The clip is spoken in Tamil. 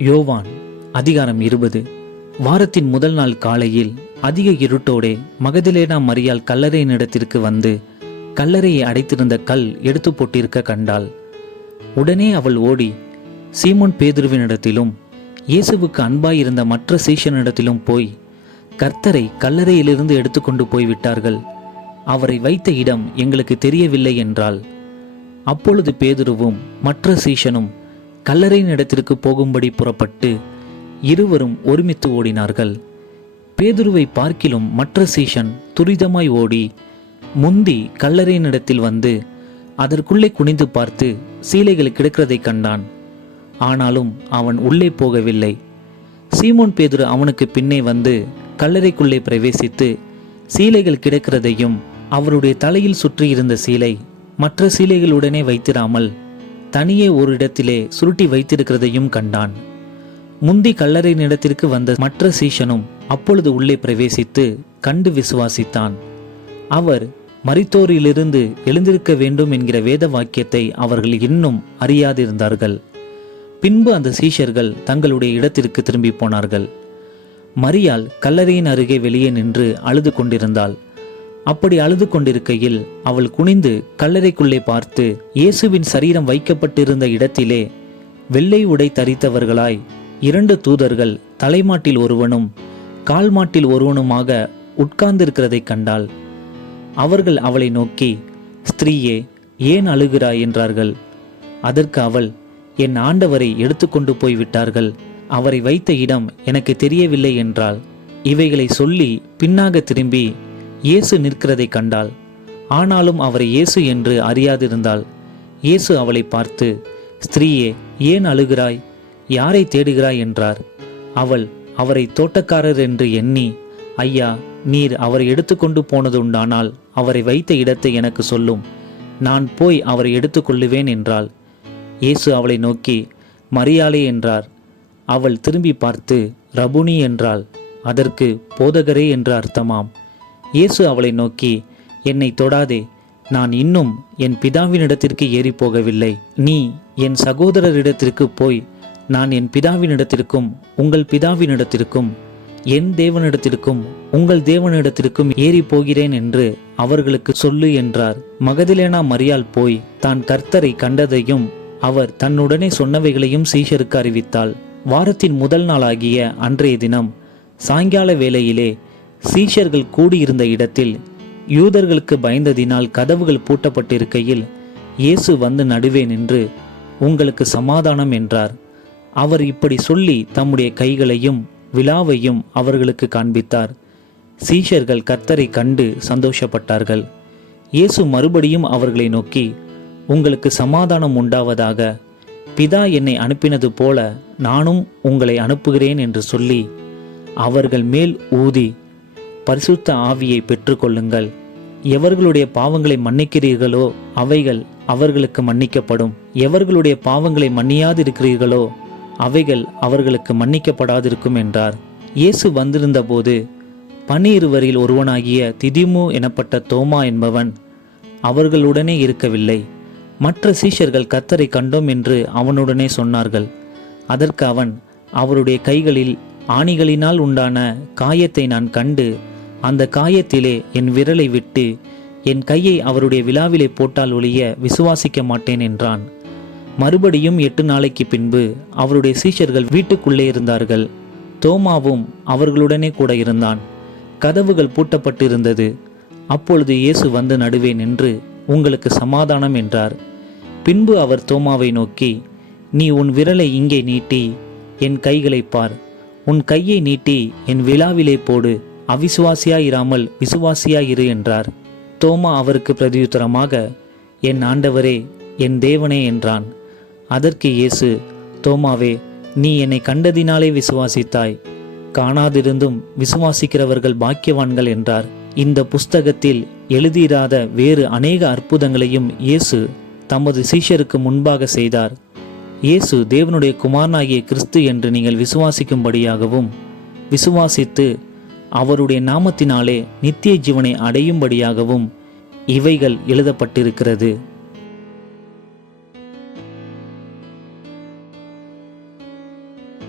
யோவான் அதிகாரம் 20. வாரத்தின் முதல் நாள் காலையில் அதிக இருட்டோடே மகதலேனா மரியாள் கல்லறையின் இடத்திற்கு வந்து கல்லறையை அடைத்திருந்த கல் எடுத்து போட்டிருக்க கண்டாள். உடனே அவள் ஓடி சீமோன் பேதுருவினிடத்திலும் இயேசுவுக்கு அன்பாயிருந்த மற்ற சீஷனிடத்திலும் போய், கர்த்தரை கல்லறையிலிருந்து எடுத்துக்கொண்டு போய்விட்டார்கள், அவரை வைத்த இடம் எங்களுக்கு தெரியவில்லை என்றாள். அப்பொழுது பேதுருவும் மற்ற சீஷனும் கல்லறையின் இடத்திற்கு போகும்படி புறப்பட்டு இருவரும் ஒருமித்து ஓடினார்கள். பேதுருவை பார்க்கிலும் மற்ற சீஷன் துரிதமாய் ஓடி முந்தி கல்லறையின் இடத்தில் வந்து அதற்குள்ளே குனிந்து பார்த்து சீலைகள் கிடக்கிறதை கண்டான். ஆனாலும் அவன் உள்ளே போகவில்லை. சீமோன் பேதுரு அவனுக்கு பின்னே வந்து கல்லறைக்குள்ளே பிரவேசித்து சீலைகள் கிடக்கிறதையும் அவருடைய தலையில் சுற்றியிருந்த சீலை மற்ற சீலைகளுடனே வைத்திராமல் தனியே ஒரு இடத்திலே சுருட்டி வைத்திருக்கிறதையும் கண்டான். முந்தி கல்லறையின் இடத்திற்கு வந்த மற்ற சீஷனும் அப்பொழுது உள்ளே பிரவேசித்து கண்டு விசுவாசித்தான். அவர் மரித்தோரிலிருந்து எழுந்திருக்க வேண்டும் என்கிற வேத வாக்கியத்தை அவர்கள் இன்னும் அறியாதிருந்தார்கள். பின்பு அந்த சீஷர்கள் தங்களுடைய இடத்திற்கு திரும்பி போனார்கள். மரியாள் கல்லறையின் அருகே வெளியே நின்று அழுது கொண்டிருந்தாள். அப்படி அழுது கொண்டிருக்கையில் அவள் குனிந்து கல்லறைக்குள்ளே பார்த்து இயேசுவின் சரீரம் வைக்கப்பட்டிருந்த இடத்திலே வெள்ளை உடை தரித்தவர்களாய் 2 தூதர்கள் தலைமாட்டில் ஒருவனும் கால் மாட்டில் ஒருவனுமாக உட்கார்ந்திருக்கிறதை கண்டாள். அவர்கள் அவளை நோக்கி, ஸ்திரீயே, ஏன் அழுகிறாய் என்றார்கள். அதற்கு அவள், என் ஆண்டவரை எடுத்துக்கொண்டு போய்விட்டார்கள், அவரை வைத்த இடம் எனக்கு தெரியவில்லை என்றாள். இவைகளை சொல்லி பின்னாக திரும்பி இயேசு நிற்கிறதை கண்டாள். ஆனாலும் அவரை இயேசு என்று அறியாதிருந்தாள். இயேசு அவளை பார்த்து, ஸ்திரீயே, ஏன் அழுகிறாய், யாரை தேடுகிறாய் என்றார். அவள் அவரை தோட்டக்காரர் என்று எண்ணி, ஐயா, நீர் அவரை எடுத்துக்கொண்டு போனது உண்டானால் அவரை வைத்த இடத்தை எனக்கு சொல்லும், நான் போய் அவரை எடுத்துக்கொள்ளுவேன் என்றாள். இயேசு அவளை நோக்கி, மரியாளே என்றார். அவள் திரும்பி பார்த்து ரபுனி என்றாள். அதற்கு போதகரே என்று அர்த்தமாம். இயேசு அவளை நோக்கி, என்னை தொடாதே, நான் இன்னும் என் பிதாவினிடத்திற்கு ஏறி போகவில்லை. நீ என் சகோதரரிடத்திற்கு போய், நான் என் பிதாவினிடத்திற்கும் உங்கள் பிதாவினிடத்திற்கும் என் தேவனிடத்திற்கும் உங்கள் தேவனிடத்திற்கும் ஏறி போகிறேன் என்று அவர்களுக்கு சொல்லு என்றார். மகதலேனா மரியாள் போய் தான் கர்த்தரை கண்டதையும் அவர் தன்னுடனே சொன்னவைகளையும் சீஷருக்கு அறிவித்தாள். வாரத்தின் முதல் நாளாகிய அன்றைய தினம் சாயங்கால வேளையிலே சீஷர்கள் கூடியிருந்த இடத்தில் யூதர்களுக்கு பயந்ததினால் கதவுகள் பூட்டப்பட்டிருக்கையில் இயேசு வந்து நடுவே நின்று, உங்களுக்கு சமாதானம் என்றார். அவர் இப்படி சொல்லி தம்முடைய கைகளையும் விலாவையும் அவர்களுக்கு காண்பித்தார். சீஷர்கள் கர்த்தரை கண்டு சந்தோஷப்பட்டார்கள். இயேசு மறுபடியும் அவர்களை நோக்கி, உங்களுக்கு சமாதானம் உண்டாவதாக, பிதா என்னை அனுப்பினது போல நானும் உங்களை அனுப்புகிறேன் என்று சொல்லி அவர்கள் மேல் ஊதி, பரிசுத்த ஆவியை பெற்றுக்கொள்ளுங்கள். எவர்களுடைய பாவங்களை மன்னிக்கிறீர்களோ அவைகள் அவர்களுக்கு மன்னிக்கப்படும், எவர்களுடைய பாவங்களை மன்னியாதிருக்கிறீர்களோ அவைகள் அவர்களுக்கு மன்னிக்கப்படாதிருக்கும் என்றார். இயேசு வந்திருந்த போது 12 ஒருவனாகிய திதிமு எனப்பட்ட தோமா என்பவன் அவர்களுடனே இருக்கவில்லை. மற்ற சீஷர்கள் கர்த்தரை கண்டோம் என்று அவனுடனே சொன்னார்கள். அதற்கு அவன், அவருடைய கைகளில் ஆணிகளினால் உண்டான காயத்தை நான் கண்டு அந்த காயத்திலே என் விரலை விட்டு என் கையை அவருடைய விலாவிலே போட்டால் ஒழிய விசுவாசிக்க மாட்டேன் என்றான். மறுபடியும் 8 நாளைக்கு பின்பு அவருடைய சீஷர்கள் வீட்டுக்குள்ளே இருந்தார்கள். தோமாவும் அவர்களுடனே கூட இருந்தான். கதவுகள் பூட்டப்பட்டிருந்தது. அப்பொழுது இயேசு வந்து நடுவே நின்று, உங்களுக்கு சமாதானம் என்றார். பின்பு அவர் தோமாவை நோக்கி, நீ உன் விரலை இங்கே நீட்டி என் கைகளை பார், உன் கையை நீட்டி என் விலாவிலே போடு, அவிசுவாசியாயிராமல் விசுவாசியாயிரு என்றார். தோமா அவருக்கு பிரதியுத்தரமாக, என் ஆண்டவரே, என் தேவனே என்றான். அதற்கு இயேசு, தோமாவே, நீ என்னை கண்டதினாலே விசுவாசித்தாய், காணாதிருந்தும் விசுவாசிக்கிறவர்கள் பாக்கியவான்கள் என்றார். இந்த புஸ்தகத்தில் எழுதியிராத வேறு அநேக அற்புதங்களையும் இயேசு தமது சீஷருக்கு முன்பாக செய்தார். இயேசு தேவனுடைய குமாரனாகிய கிறிஸ்து என்று நீங்கள் விசுவாசிக்கும்படியாகவும், விசுவாசித்து அவருடைய நாமத்தினாலே நித்திய ஜீவனை அடையும்படியாகவும் இவைகள் எழுதப்பட்டிருக்கிறது.